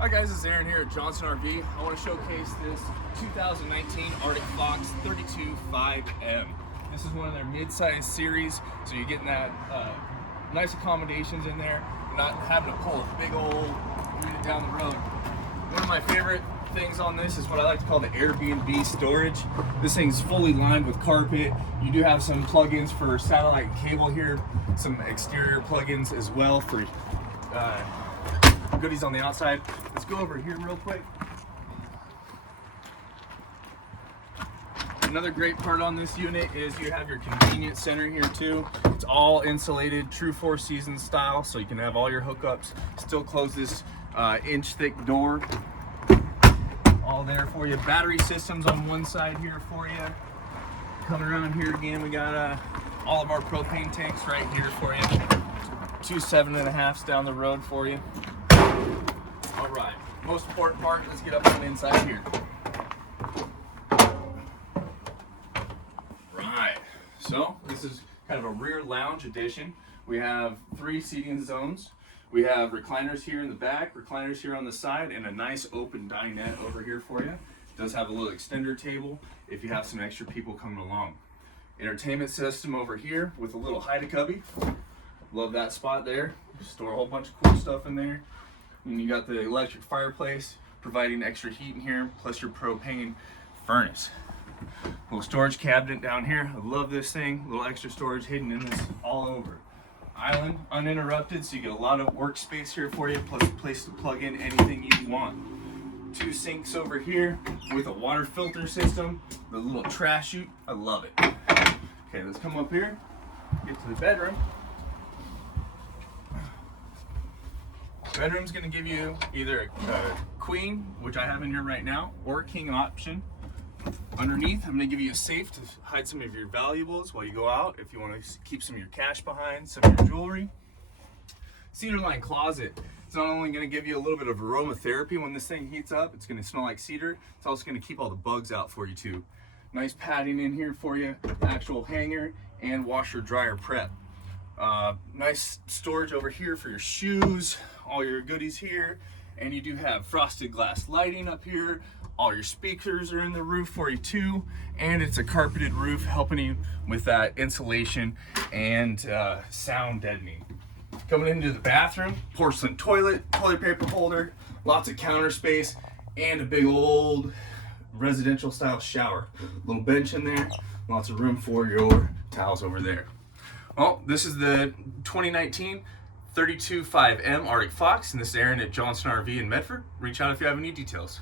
Hi guys, it's Aaron here at Johnson RV. I want to showcase this 2019 Arctic Fox 32.5M. This is one of their mid-size series, so you're getting that nice accommodations in there. You're not having to pull a big old unit down the road. One of my favorite things on this is what I like to call the Airbnb storage. This thing's fully lined with carpet. You do have some plugins for satellite and cable here, some exterior plugins as well for goodies on the outside. Let's go over here real quick. Another great part on this unit is you have your convenience center here too. It's all insulated, true Four Seasons style, so you can have all your hookups. Still close this inch thick door. All there for you. Battery systems on one side here for you. Coming around here again, we got all of our propane tanks right here for you. Two 7.5s down the road for you. All right, most important part, let's get up on the inside here. Right, so this is kind of a rear lounge edition. We have 3 seating zones. We have recliners here in the back, recliners here on the side, and a nice open dinette over here for you. It does have a little extender table if you have some extra people coming along. Entertainment system over here with a little hide-a-cubby. Love that spot there. Store a whole bunch of cool stuff in there. And you got the electric fireplace providing extra heat in here, plus your propane furnace. Little storage cabinet down here. I love this thing. Little extra storage hidden in this all over. Island uninterrupted, so you get a lot of workspace here for you, plus a place to plug in anything you want. 2 sinks over here with a water filter system, the little trash chute. I love it. Okay, let's come up here, get to the bedroom. Bedroom's going to give you either a queen, which I have in here right now, or a king option. Underneath, I'm going to give you a safe to hide some of your valuables while you go out, if you want to keep some of your cash behind, some of your jewelry. Cedar line closet. It's not only going to give you a little bit of aromatherapy when this thing heats up, it's going to smell like cedar. It's also going to keep all the bugs out for you too. Nice padding in here for you, actual hanger, and washer dryer prep. Nice storage over here for your shoes, all your goodies here, and you do have frosted glass lighting up here. All your speakers are in the roof for you too, and it's a carpeted roof helping you with that insulation and sound deadening. Coming into the bathroom, porcelain toilet, toilet paper holder, lots of counter space, and a big old residential style shower. Little bench in there, lots of room for your towels over there. Well, this is the 2019 32.5M Arctic Fox, and this is Aaron at Johnson RV in Medford. Reach out if you have any details.